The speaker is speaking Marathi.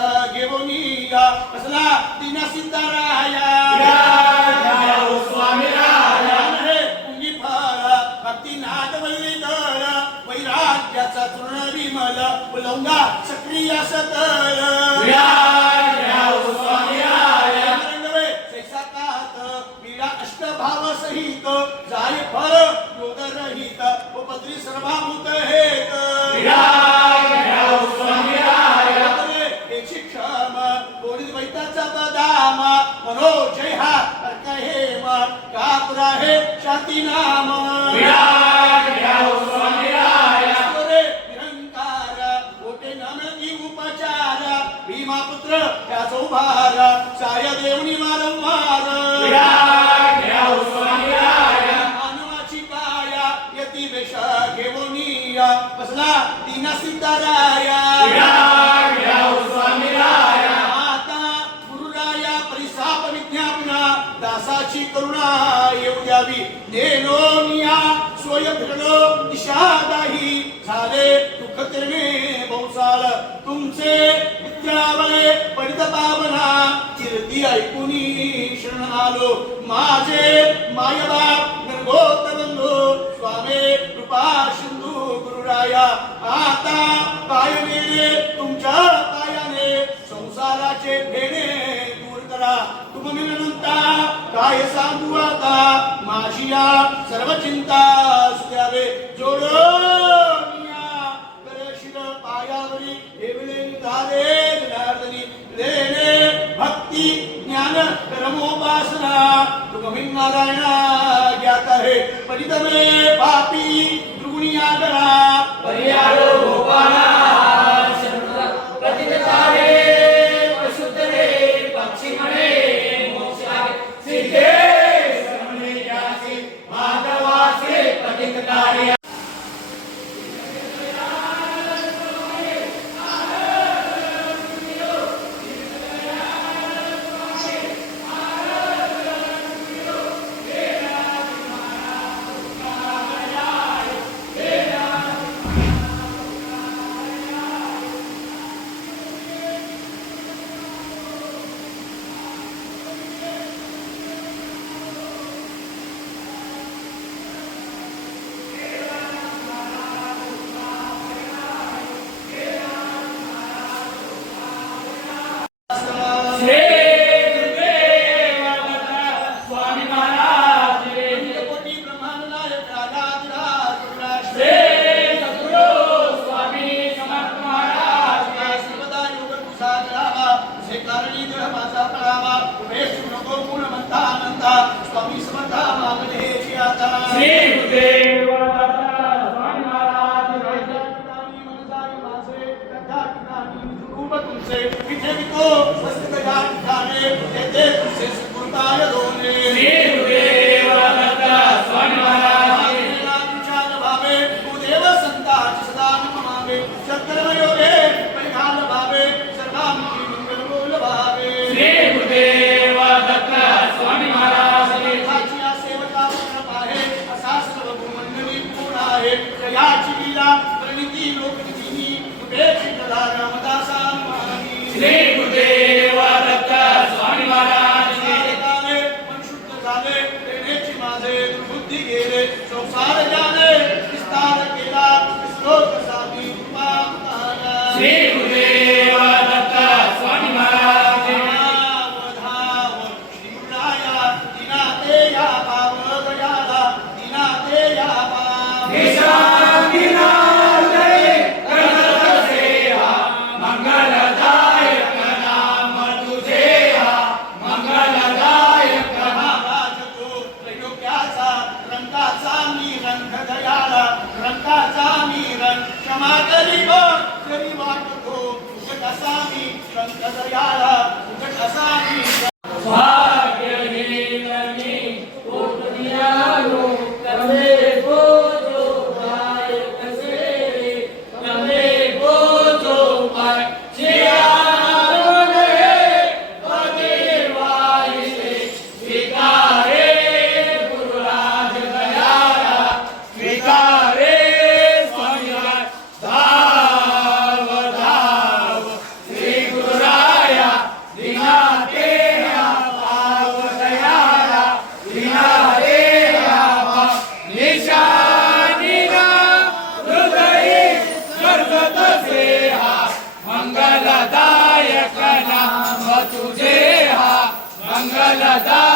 घेऊनिया कसला दिन सिद्धाराया स्वामी राया पुंगी फळ भक्ती नाद वैदळ वैराग्याचा तृण विमल उलंगा सक्रिय सतळ स्वामी राया अष्टभाव सहित जाय फळ योग रहित उपद्री सर्वाभूत हेत स्वामी राया क्षम गोडी वैताचा बदाम मनोजय हा अर्क हेम कापुरा हे शांती नाम स्वामी राया निरंकार कोटे नामकी उपचार भीमापुत्र त्याचा उभार साय देवनी वारंवार स्वामी राया मानवाची काया यती वेश घेऊनिया कसला दीन सिद्धाराया स्वामी राया आता गुरुराया परिसाप विज्ञापना दासाची करुणा येऊ द्यावी देनोनिया सोय फिरलो दिशादाही झाले दुःख तेने बहुसाल तुमचे विद्यावळे पडित पावना कीर्ती ऐकुनी शरण आलो माझे मायबाप गणगोत बंधू स्वामी कृपा सिंधू गुरुराया आता काय वेळे तुमच्या पायाने संसाराचे फेणे दूर करा तुम्ही म्हणता काय सांगू आता माझी या सर्व चिंता सुद्यावे जोडोनिया करशील पायावरी ठेवले निघाले जनार्दनी लेणे भक्ती ज्ञान कर्मोपासना तुम्ही नारायणा ज्ञात आहे परितमे पापी त्रिगुणिया गणा परियालो गोपाला प्रतितारे पशुतरे पक्षी मणे मोक्षागे सिद्धे श्रमणे जासी माधवासे प्रतितारे स्वामी समर्था मागणे आता विठे विको मस्तक या ठिकाणे येथे तुझे सुकृताय दोने स्वामी महाराज विचार भावे देव संताची सदा नमावे सत्कर्म योगे परिधान भावे सर्वांची मंगल बोल भावे स्वामी महाराज सेवका आहे असा सर्व भूमंडली पूर्ण आहे याची लीला प्रणिती लोकनिधी उपेक्षितला रामदासा श्री गुरुदेव दत्त स्वामी महाराज मन शुद्ध झाले प्रेमेची माझे दुर्बुद्धी गेले संसार जाणे विस्तार केला श्लोक साधी कृपा श्री गुरुदेव दत्त स्वामी महाराज श्री गुरुराया दिनाते या पाव दयाला दिनाते या पाव क्षमा करी वाटतो उगट असा मी संत दयाला उगट असा मी स्वामी तुझे हा मंगलदायक